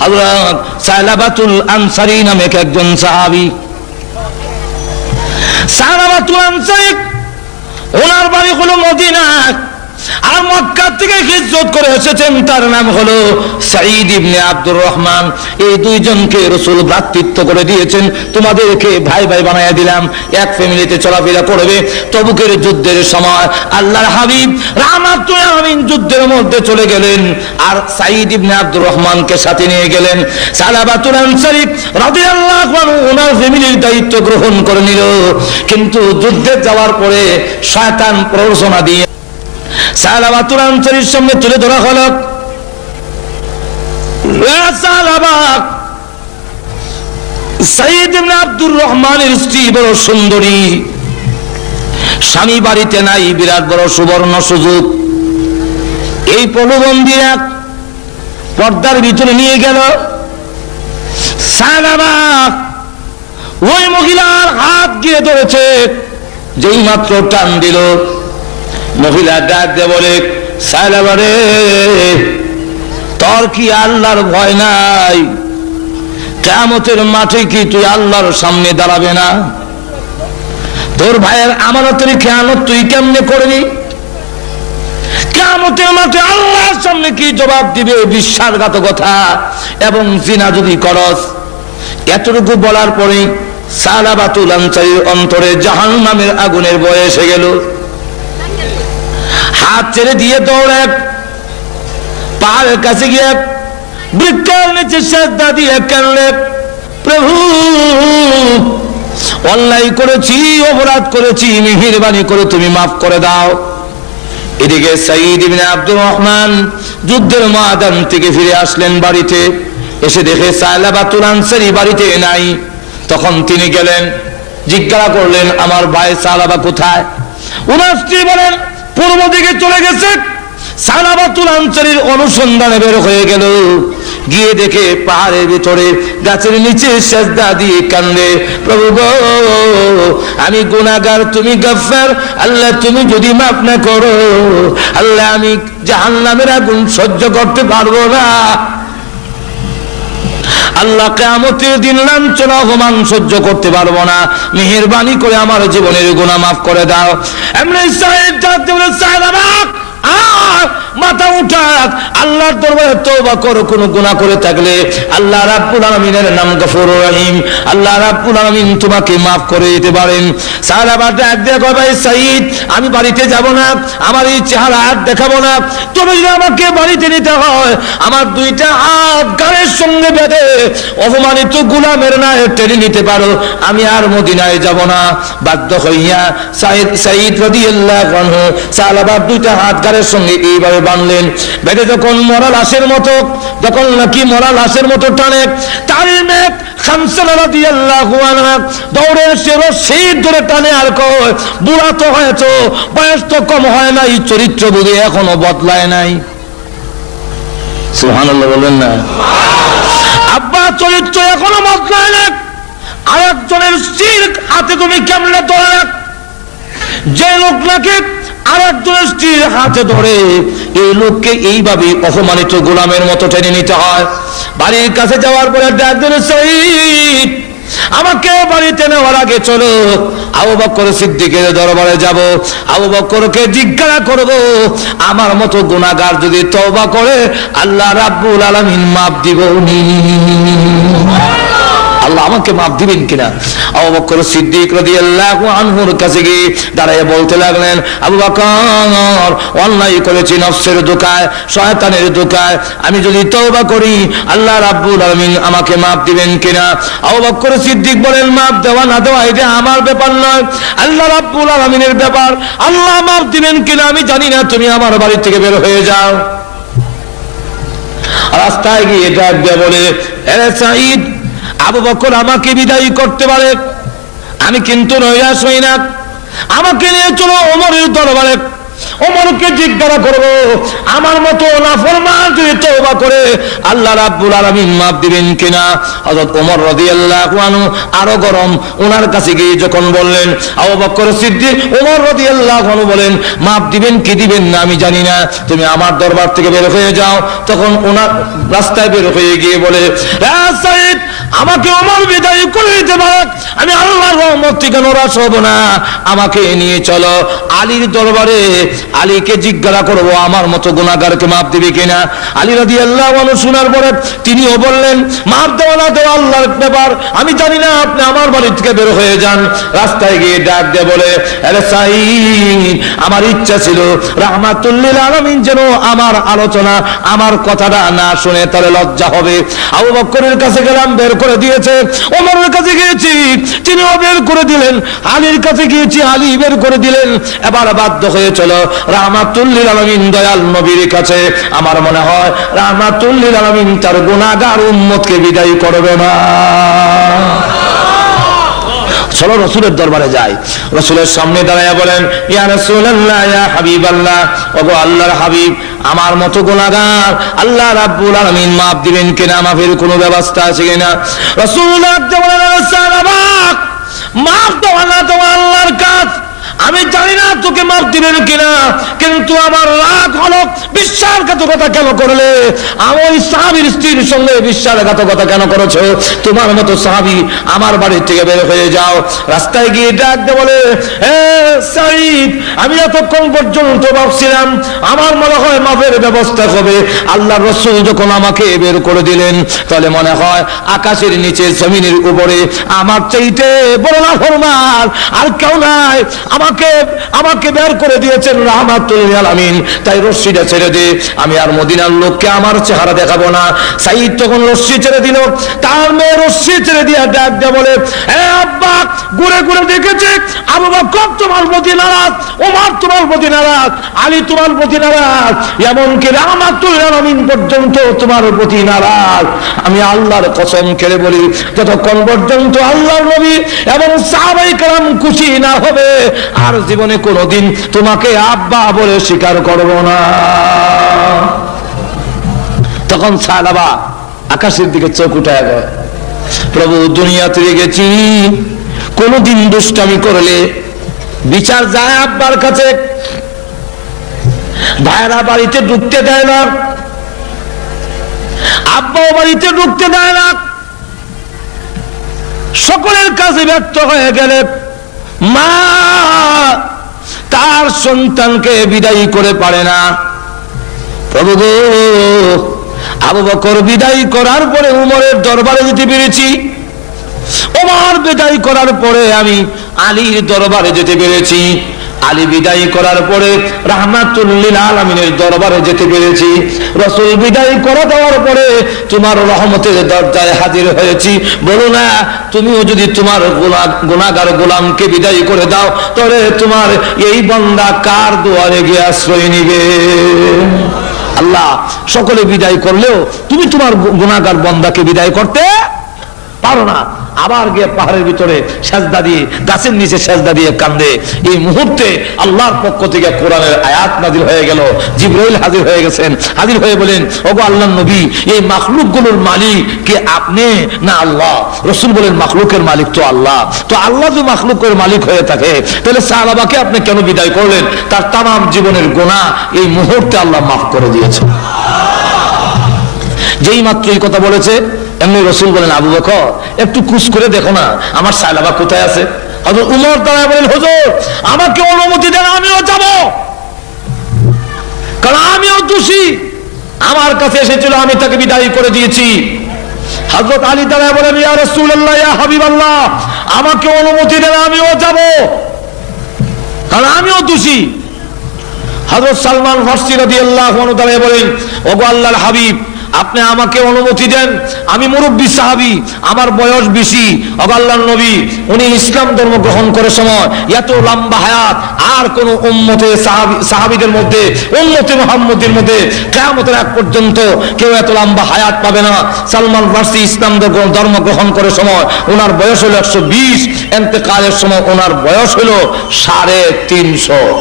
হযরত সালাবাতুল আনসারী নামে একজন সাহাবী। সালাবাতুল আনসারী ওনার বাড়ি হলো মদিনা, আর মক্কা থেকে হিজরত করে এসেছেন, তার নাম হলো সাঈদ ইবনে আব্দুর রহমান। এই দুইজনকে রাসূল ভ্রাতৃত্ব করে দিয়েছেন, তোমাদেরকে ভাই ভাই বানায়া দিলাম, এক ফ্যামিলিতে চলাফেরা করবে। তবুকের যুদ্ধের সময় আল্লাহর হাবিব রাহমাতুল আলামিন যুদ্ধের মধ্যে চলে গেলেন, আর সাঈদ ইবনে আব্দুর রহমানকে সাথে নিয়ে গেলেন। সালাবাতুল আনসারী রাদিয়াল্লাহু আনহু ওনার ফ্যামিলির দায়িত্ব গ্রহণ করে নিল, কিন্তু যুদ্ধে যাওয়ার পরে শয়তান প্ররোচনা দিয়ে সালাবাতুল আনসারীর সামনে তুলে ধরা হলো, সাঈদ ইবনে আব্দুর রহমানের স্ত্রী বড় সুন্দরী, স্বামী বাড়িতে নাই, বিরাট বড় সুবর্ণ সুযোগ। এই প্রলোভন দিয়ে পর্দার ভিতরে নিয়ে গেল। সালাবা ওই মহিলার হাত গিয়ে ধরেছে, যেই মাত্র টান দিল, মহিলা ডাক দিয়ে বলে, সালাবা রে, তোর কি আল্লাহর ভয় নাই? কিয়ামতের মাঠে কি তুই আল্লাহর সামনে দাঁড়াবে না? তোর ভাইয়ের আমানতের খেয়ানত তুই কেমনে করবি? কিয়ামতের মাঠে আল্লাহর সামনে কি জবাব দিবে? বিশ্বাসঘাতকতা এবং জিনা যদি করস। এতটুকু বলার পরে সালাবাতুল আনসারীর অন্তরে জাহান্নামের আগুনের ভয় এসে গেল। হাত ছেড়ে দিয়ে দৌড়ে পাহাড়ের কাছে গিয়ে বৃক্ষের নিচে সেজদা দিয়ে কাঁদলে, প্রভু অন্যায় করেছি, অপরাধ করেছি, মেহেরবানি করে তুমি মাফ করে দাও। এদিকে সাঈদ ইবনে আব্দুর রহমান যুদ্ধের ময়দান থেকে ফিরে আসলেন বাড়িতে, এসে দেখে সালাবাতুল আনসারী বাড়িতে নাই। তখন তিনি গেলেন, জিজ্ঞাসা করলেন, আমার ভাই সালাবা কোথায়? ওনার স্ত্রী বলেন, পূর্ব দিকে চলে গেছে। সালাবাতুল আনসারীর অনুসন্ধানে বের হয়ে গেল, গিয়ে দেখে পাহাড়ের ভিতরে গাছের নিচে সেজদা দিয়ে কান্দে, প্রভু গো, আমি গুনাহগার, তুমি গফফার, আল্লাহ তুমি যদি মাফ না করো, আল্লাহ আমি জাহান্নামের আগুন সহ্য করতে পারবো না। আল্লাহ কিয়ামতের দিন লাঞ্ছনা অপমান সহ্য করতে পারবো না, মেহেরবানি করে আমার জীবনের গুনাহ মাফ করে দাও। এমনি সাঈদ ডাকতে বলে, সালাবা মাথা উঠাক, আল্লাহর দরবারে তওবা করো, কোন গুনাহ করে থাকলে আল্লাহ রাব্বুল আলামিনের নাম গফুরুর রহিম, আল্লাহ রাব্বুল আলামিন তোমাকে মাফ করে দিতে পারেন। সালাবা ডাক দিয়ে কয়, ভাই সাঈদ, আমি বাড়িতে যাব না, আমার এই চেহারা আর দেখাবো না, তুমি যদি আমাকে বাড়িতে নিতে হয়, আমার দুইটা হাত গালের সঙ্গে বেঁধে অপমানিত গোলামের নামে টেনে নিতে পারো, আমি আর মদিনায় যাব না। বাধ্য হইয়া সাঈদ রাদিয়াল্লাহু আনহু সালাবার দুইটা হাত গালের সঙ্গে এইভাবে বানলেন। বেঁধে যখন মরা লাশের মতো, যখন নাকি মরা লাশের মতো টানে, তার মেয়ে খামসা রাদিয়াল্লাহু আনহা দৌড়ে এসে রশি ধরে টানে, আর কয়, বুড়া তো হয়েছো, বয়স তো কম হয় নাই, চরিত্র বুঝি এখনো বদলায় নাই। সুবহানাল্লাহ বলেন না? আব্বা চরিত্র এখনো বদলায় না, আর একজনের স্ত্রীর হাতে তুমি কেমনে ধরে? যে লোক নাকি আর একজনের স্ত্রীর হাতে ধরে, এই লোককে এইভাবে অপমানিত গোলামের মতো টেনে নিতে হয়। বাড়ির কাছে যাওয়ার পরে ডাক দিল, সাঈদ, আমাকে বাড়িতে নেওয়ার আগে চলো আবু বকর সিদ্দিকের দরবারে যাব, আবু বকরকে জিজ্ঞাসা করব, আমার মতো গুনাহগার যদি তওবা করে আল্লাহ রাব্বুল আলামিন মাফ দিবেন, আল্লাহ আমাকে মাফ দিবেন কিনা। আবু বকর সিদ্দিক রাদিয়াল্লাহু আনহুর কাছে গিয়ে দাঁড়িয়ে বলতে লাগলেন, আবু বকর, অন্যায় করেছি নফসের ধোঁকায়, শয়তানের ধোঁকায়, আমি যদি তওবা করি আল্লাহ রাব্বুল আলামিন আমাকে মাফ দিবেন কিনা। আবু বকর সিদ্দিক বলেন, মাফ দেওয়া না দেওয়া এটা আমার ব্যাপার নয়, আল্লাহ রাব্বুল আলামিনের ব্যাপার, আল্লাহ মাফ দিবেন কিনা আমি জানি না, তুমি আমার বাড়ি থেকে বের হয়ে যাও। রাস্তায় গিয়ে ডাক দিয়ে বলে, আরে সাঈদ, আবু বকর আমাকে বিদায় করতে পারে, আমি কিন্তু নৈরাশ হই না, আমাকে নিয়ে চলো ওমরের দরবারে, ওমরকে জিজ্ঞাসা করব, আমার মতো নাফরমান যদি তওবা করে আল্লাহ রাব্বুল আলামিন মাফ দিবেন কিনা। হযরত ওমর রাদিয়াল্লাহু আনহু আরো গরম, ওনার কাছে গিয়ে যখন বললেন, আবু বকর সিদ্দিক ওমর রাদিয়াল্লাহু আনহু বলেন, মাফ দিবেন কি দিবেন না আমি জানি না, তুমি আমার দরবার থেকে বের হয়ে যাও। তখন ওনার রাস্তায় বের হয়ে গিয়ে বলে, সাইদ আমাকে ওমর বিদায় করে দিতে পারে, আমি আল্লাহর রহমত থেকে নারাজ হব না, আমাকে নিয়ে চলো আলীর দরবারে, আলীকে জিজ্ঞাসা করবো আমার মতো গুনাহগারকে মাফ দিবে কিনা। আলী রাদিয়াল্লাহু আনহু শোনার পরে তিনিও বললেন, মাফ দেওয়া না দেওয়া আল্লাহর ব্যাপার, আমি জানি না, আপনি আমার বাড়ি থেকে বের হয়ে যান। রাস্তায় গিয়ে ডাক দিয়ে বলে, আরে সাইদ আমার ইচ্ছা ছিল রাহমাতুল লিল আলামিন যেন আমার আলোচনা আমার কথাটা না শুনে তাহলে লজ্জা হবে। আবু বকরের কাছে গেলাম, বের করে দিয়েছে। ওমরের কাছে গিয়েছি, তিনিও বের করে দিলেন। আলীর কাছে গিয়েছি, আলী বের করে দিলেন। এবার বাধ্য হয়ে চলো রাহমাতুল লিল আলামিন দয়াল নবীর কাছে। আমার মনে হয় রাহমাতুল লিল আলামিন তার গুনাহগার উম্মতকে বিদায় করবে না। চলো রসুলের দরবারে যাই। রসুলের সামনে দাঁড়ায় বলেন, ইয়া রাসূলুল্লাহ, ইয়া হাবিবাল্লাহ, ওগো আল্লাহর হাবিব, আমার মতো গুনাহগার আল্লাহ রাব্বুল আলামিন মাফ দিবেন কিনা, মাফের কোনো ব্যবস্থা আছে কিনা। রাসূলুল্লাহ বলেন, সাহাবাক মাফ দেওয়া না দেওয়া আল্লাহর কাজ, আমি জানি না তোকে মাফ দিবেন কিনা, কিন্তু আমার রাগ হলো বিশ্বাসঘাতকতা কেন করলে, আমার সাহাবীর স্ত্রীর সঙ্গে বিশ্বাসঘাতকতা কেন করেছো। তোমার মতো সাহাবী আমার বাড়ি থেকে বের হয়ে যাও। রাস্তায় গিয়ে ডাক দিয়ে বলে, সাইদ আমি এতক্ষণ পর্যন্ত ভাবছিলাম আমার মনে হয় মাফের ব্যবস্থা হবে, আল্লাহ রাসূল যখন আমাকে বের করে দিলেন তাহলে মনে হয় আকাশের নিচে জমিনের উপরে আমার চাইতে বড় নাফরমান আর কেউ নাই। আমাকে বের করে দিয়েছেন রাহমাতুল লিল আলামিন, তাই রশিটা ছেড়ে দে, আমি আর মদিনার লোককে আমার চেহারা দেখাবো না। সাইদ তখন রশি ছেড়ে দিল, তার মেয়ে রশি ছেড়ে দিয়ে ডাক দিয়ে বলে, হে আব্বা, ঘুরে ঘুরে দেখেছে আবু বকর তোমার প্রতি নারাজ, ওমর তোমার প্রতি নারাজ, আলী তোমার প্রতি নারাজ, এমনকি রাহমাতুল লিল আলামিন পর্যন্ত তোমার প্রতি নারাজ। আমি আল্লাহর কসম খেলে বলি, যতক্ষণ পর্যন্ত আল্লাহর নবী এবং সাহাবায়ে কেরাম খুশি না হবে আর জীবনে কোনোদিন তোমাকে আব্বা বলে স্বীকার করব না। তখন সাহাবা আকাশের দিকে চোখ উঠায় গেল, প্রভু দুনিয়াতে গেছি, কোনদিন দুষ্টামি করলে বিচার যায় আব্বার কাছে, ভাইরা বাড়িতে ঢুকতে দেয় না, আব্বাও বাড়িতে ঢুকতে দেয় না, সকলের কাছে ব্যর্থ হয়ে গেলে মা তার সন্তানকে বিদায়ী করে পারে না। প্রভু গো, আবু বকর বিদায়ী করার পরে উমরের দরবারে যেতে পেরেছি, ওমর বিদায়ী করার পরে আমি আলীর দরবারে যেতে পেরেছি, আলী বিদায়ী করার পরে রাহমাতুল লিল আলামিনের দরবারে যেতে পেরেছি, রাসূল বিদায়ী করে দেওয়ার পরে তোমার রহমতের দরজায় হাজির হয়েছি। বলো না, তুমিও যদি তোমার গুনাহগার গোলামকে বিদায়ী করে দাও তাহলে তোমার এই বান্দা কার দুয়ারে গিয়ে আশ্রয় নিবে? আল্লাহ সকলে বিদায় করলেও তুমি তোমার গুনাহগার বান্দাকে বিদায় করতে পারো না। আবার গিয়ে পাহাড়ের ভিতরে সেজদা দিয়ে, গাছের নিচে সেজদা দিয়ে কান্দে। এই মুহূর্তে আল্লাহর পক্ষ থেকে কোরআনের আয়াত নাযিল হয়ে গেল, জিবরাইল হাজির হয়ে গেছেন, হাজির হয়ে বলেন, ওগো আল্লাহর নবী, এই মাখলুকগুলোর মালিক কে আপনি না আল্লাহ? রাসূল বলেন, মাখলুকের মালিক তো আল্লাহ। তো আল্লাহ যদি মাখলুকের মালিক হয়ে থাকে তাহলে সাহাবাকে আপনি কেন বিদায় করলেন? তার তামাম জীবনের গুনাহ এই মুহূর্তে আল্লাহ মাফ করে দিয়েছে। যেই মাত্র এই কথা বলেছে এমনি রাসূল বলেন, আবু বকর একটু কুছ করে দেখো না আমার সাহাবা কোথায় আছে। হযরত উমর দাঁড়ায় বলেন, হুজুর আমাকে অনুমতি দেন, আমিও যাব, কারণ আমিও দোষী, আমার কাছে এসেছিল, আমি তাকে বিদায় করে দিয়েছি। হযরত আলী দাঁড়ায় বলেন, ইয়া রাসূলুল্লাহ, ইয়া হাবিবাল্লাহ, আমাকে অনুমতি দেন, আমিও যাব, কারণ আমিও দোষী। হযরত সালমান ফারসি রাদিয়াল্লাহু আনহু দাঁড়ায় বলেন, ওগো আল্লাহর হাবিব, আপনি আমাকে অনুমতি দেন, আমি মুরব্বী সাহাবী, আমার বয়স বেশি। ওগো আল্লাহর নবী, উনি ইসলাম ধর্ম গ্রহণ করার সময় এত লম্বা হায়াত আর কোন উম্মতে সাহাবীদের মধ্যে, উম্মতে মুহাম্মদের মধ্যে কিয়ামতের আগ পর্যন্ত কেউ এত লম্বা হায়াত পাবে না। সালমান ফারসি ইসলাম ধর্ম গ্রহণ করার সময় ওনার বয়স হলো 120, ইন্তেকালের সময় ওনার বয়স হলো 350।